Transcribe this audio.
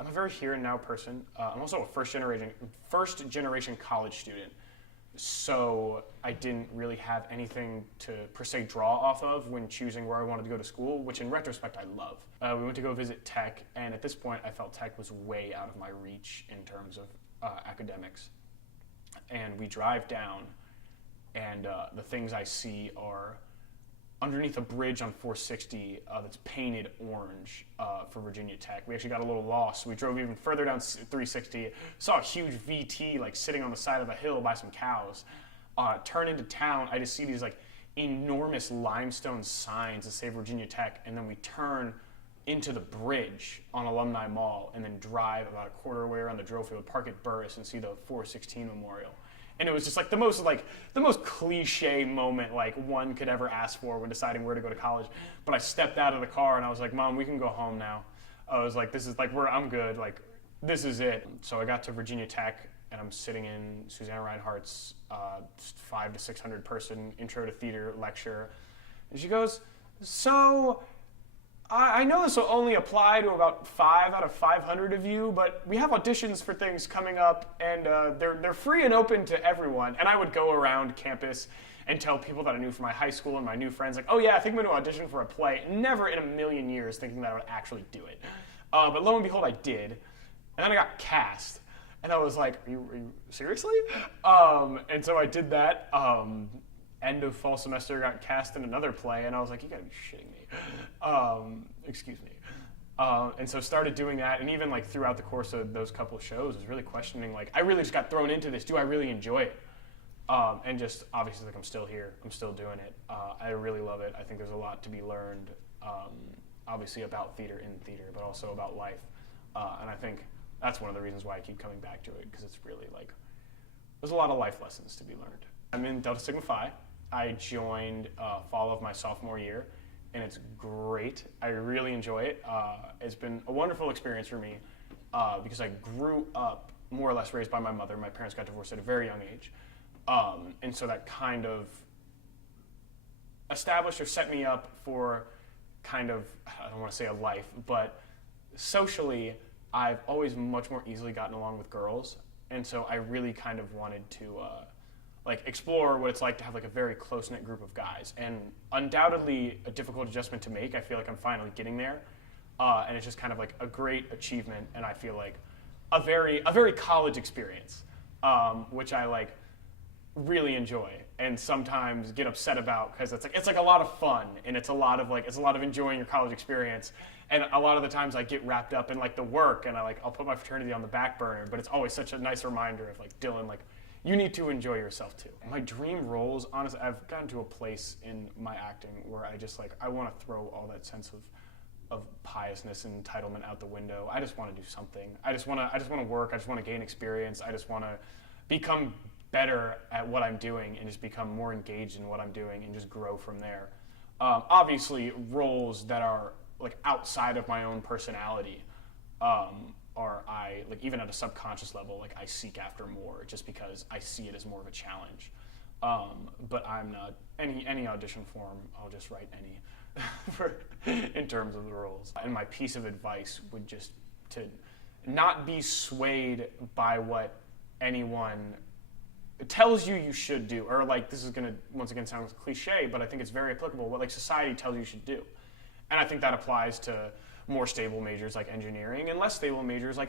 I'm a very here and now person. I'm also a first generation college student. So I didn't really have anything to per se draw off of when choosing where I wanted to go to school, which in retrospect I love. We went to go visit tech, and at this point I felt tech was way out of my reach in terms of academics. And we drive down, and the things I see are underneath a bridge on 460 that's painted orange for Virginia Tech. We actually got a little lost. We drove even further down 360, saw a huge VT like sitting on the side of a hill by some cows. Turn into town, I just see these like enormous limestone signs that say Virginia Tech, and then we turn into the bridge on Alumni Mall and then drive about a quarter way around the drill field, park at Burris, and see the 416 Memorial. And it was just like the most cliche moment like one could ever ask for when deciding where to go to college. But I stepped out of the car and I was like, Mom, we can go home now. I was like, this is like I'm good. Like, this is it. So I got to Virginia Tech and I'm sitting in Susanna Reinhardt's 500 to 600 person intro to theater lecture. And she goes, so I know this will only apply to about 5 out of 500 of you, but we have auditions for things coming up, and they're free and open to everyone. And I would go around campus and tell people that I knew from my high school and my new friends, like, oh yeah, I think I'm going to audition for a play. Never in a million years thinking that I would actually do it. But lo and behold, I did. And then I got cast. And I was like, are you seriously? And so I did that. End of fall semester, got cast in another play, and I was like, you gotta be shitting me. Excuse me. And so started doing that, and even like throughout the course of those couple of shows, was really questioning, like, I really just got thrown into this. Do I really enjoy it? And just obviously, like, I'm still here. I'm still doing it. I really love it. I think there's a lot to be learned, obviously about theater in theater, but also about life. And I think that's one of the reasons why I keep coming back to it, because it's really like, there's a lot of life lessons to be learned. I'm in Delta Sigma Phi. I joined fall of my sophomore year, and it's great. I really enjoy it. It's been a wonderful experience for me because I grew up more or less raised by my mother. My parents got divorced at a very young age. And so that kind of established or set me up for kind of, I don't want to say a life, but socially, I've always much more easily gotten along with girls. And so I really kind of wanted to like explore what it's like to have like a very close-knit group of guys, and undoubtedly a difficult adjustment to make. I feel like I'm finally getting there, and it's just kind of like a great achievement, and I feel like a very college experience, which I like really enjoy, and sometimes get upset about because it's like a lot of fun, and it's a lot of enjoying your college experience, and a lot of the times I get wrapped up in like the work, and I'll put my fraternity on the back burner, but it's always such a nice reminder of like, Dylan, like, you need to enjoy yourself too. My dream roles, honestly, I've gotten to a place in my acting where I just like, I want to throw all that sense of piousness and entitlement out the window. I just want to do something. I just want to work. I just want to gain experience. I just want to become better at what I'm doing and just become more engaged in what I'm doing and just grow from there. Obviously, roles that are like outside of my own personality are I, like, even at a subconscious level, like, I seek after more just because I see it as more of a challenge. But I'm not, any audition form, I'll just write any in terms of the roles. And my piece of advice would just to not be swayed by what anyone tells you should do, or like, this is gonna once again sound cliche, but I think it's very applicable, what like society tells you should do. And I think that applies to more stable majors like engineering and less stable majors like